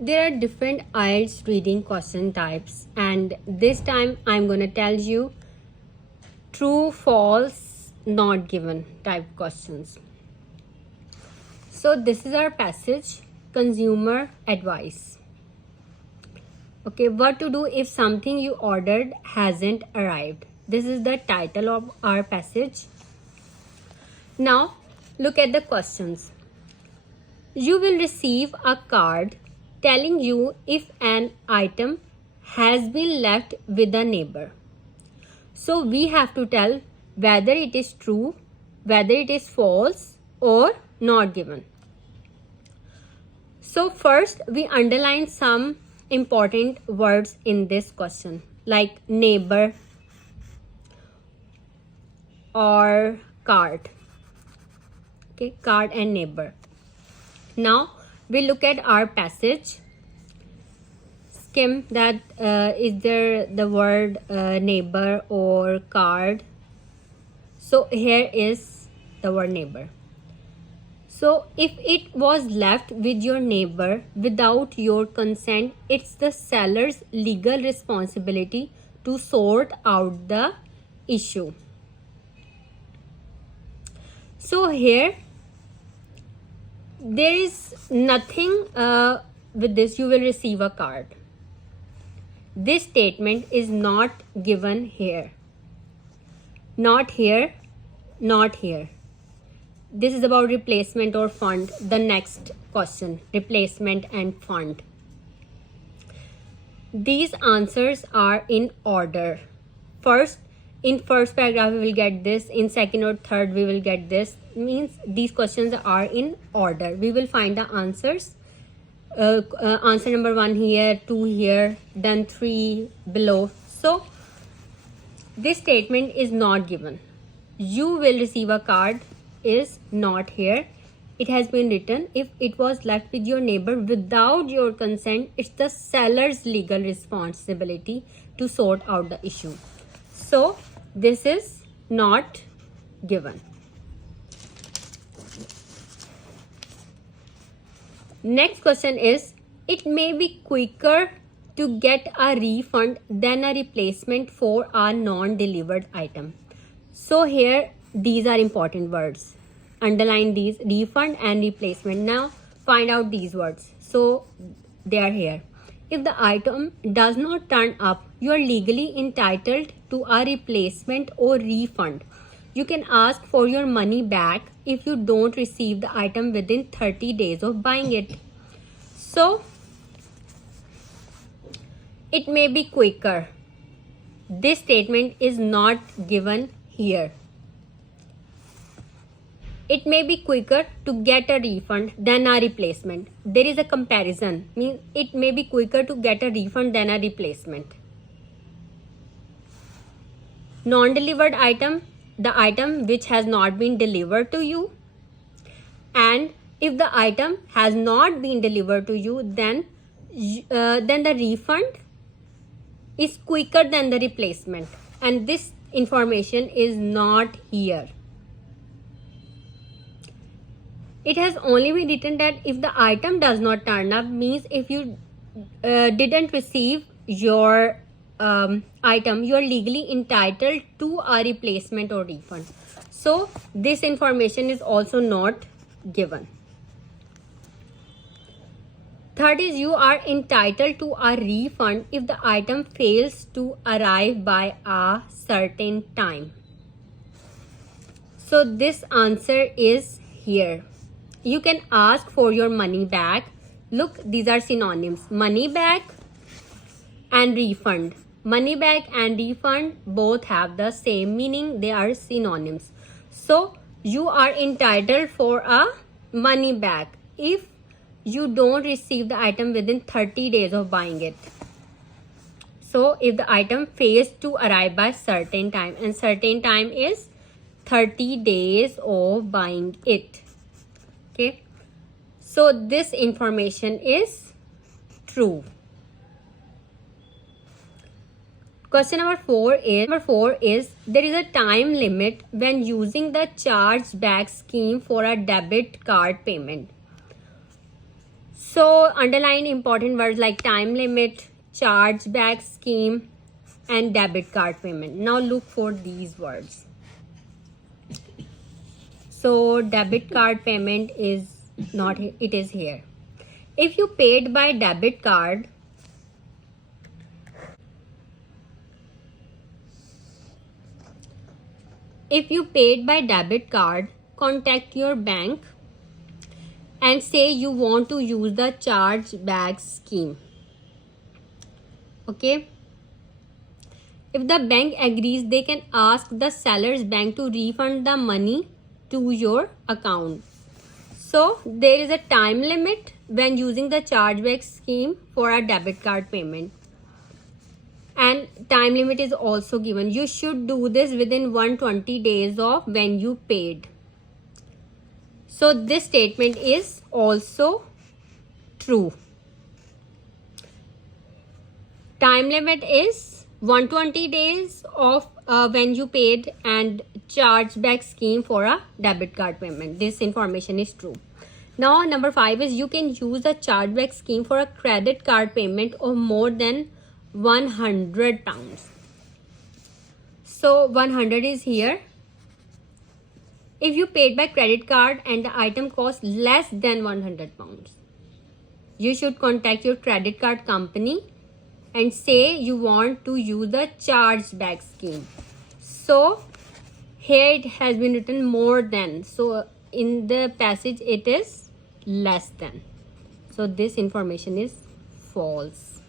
There are different IELTS reading question types, and this time I'm going to tell you true, false, not given type questions. So this is our passage, consumer advice. Okay, what to do if something you ordered hasn't arrived. This is the title of our passage. Now look at the questions. You will receive a card telling you if an item has been left with a neighbor. So we have to tell whether it is true, whether it is false or not given. So first we underline some important words in this question like neighbor or card. Okay, card and neighbor. Now we look at our passage. Skim that is there the word neighbor or card. So here is the word neighbor. So if it was left with your neighbor without your consent, it's the seller's legal responsibility to sort out the issue. So here there is nothing with this. You will receive a card. This statement is not given here. Not here, not here. This is about replacement or fund. The next question, replacement and fund. These answers are in order. First, in first paragraph we will get this, in second or third we will get this. Means these questions are in order. We will find the answers. Answer number 1 here, 2 here, then 3 below. So this statement is not given. You will receive a card is not here. It has been written if it was left with your neighbor without your consent, it's the seller's legal responsibility to sort out the issue. So this is not given. Next question is, it may be quicker to get a refund than a replacement for a non-delivered item. So here these are important words. Underline these, refund and replacement. Now find out these words. So they are here. If the item does not turn up, you are legally entitled to a replacement or refund. You can ask for your money back if you don't receive the item within 30 days of buying it. So it may be quicker. This statement is not given here. It may be quicker to get a refund than a replacement. There is a comparison. Means it may be quicker to get a refund than a replacement. Non-delivered item, the item which has not been delivered to you. And if the item has not been delivered to you, then the refund is quicker than the replacement. And this information is not here. It has only been written that if the item does not turn up, means if you didn't receive your item, you are legally entitled to a replacement or refund. So this information is also not given. Third is, you are entitled to a refund if the item fails to arrive by a certain time. So this answer is here. You can ask for your money back. Look, these are synonyms. Money back and refund. Money back and refund both have the same meaning. They are synonyms. So you are entitled for a money back if you don't receive the item within 30 days of buying it. So if the item fails to arrive by certain time, and certain time is 30 days of buying it. Okay, so this information is true. Question number 4 is there is a time limit when using the chargeback scheme for a debit card payment. So underline important words like time limit, chargeback scheme, and debit card payment. Now look for these words. So debit card payment is not, it is here. If you paid by debit card, contact your bank and say you want to use the chargeback scheme. Okay. If the bank agrees, they can ask the seller's bank to refund the money to your account. So there is a time limit when using the chargeback scheme for a debit card payment. And time limit is also given. You should do this within 120 days of when you paid. So this statement is also true. Time limit is 120 days of when you paid, and chargeback scheme for a debit card payment. This information is true. Now number 5 is you can use a chargeback scheme for a credit card payment of more than £100. So 100 is here. If you paid by credit card and the item costs less than £100, you should contact your credit card company and say you want to use the chargeback scheme. So here it has been written more than. So in the passage it is less than. So this information is false.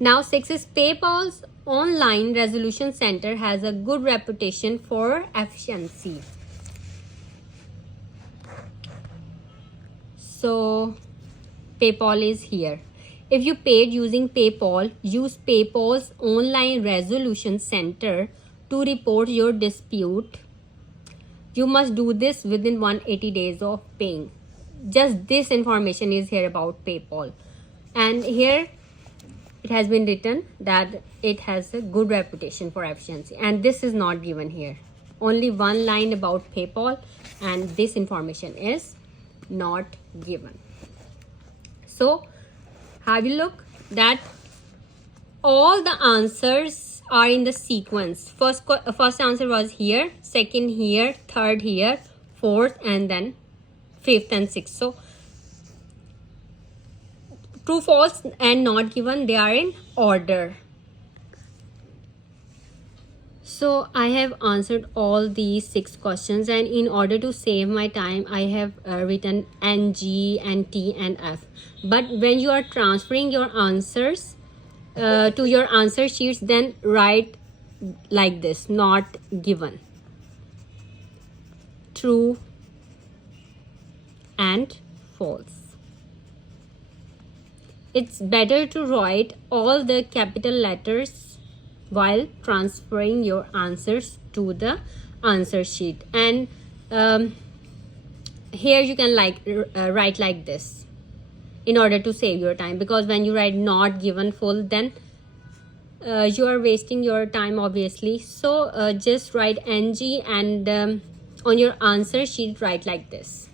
Now 6 is PayPal's online resolution center has a good reputation for efficiency. So PayPal is here. If you paid using PayPal, use PayPal's online resolution center to report your dispute. You must do this within 180 days of paying. Just this information is here about PayPal. And here it has been written that it has a good reputation for efficiency. And this is not given here. Only one line about PayPal, and this information is not given. So have you look that all the answers are in the sequence. First answer was here, second here, third here, fourth, and then fifth and sixth. So true, false, and not given, they are in order. So I have answered all these 6 questions, and in order to save my time, I have written N, G, and T, and F. But when you are transferring your answers to your answer sheets, then write like this: not given, true, and false. It's better to write all the capital letters while transferring your answers to the answer sheet. And here you can write like this in order to save your time, because when you write not given full, then you are wasting your time obviously. So just write NG, and on your answer sheet write like this.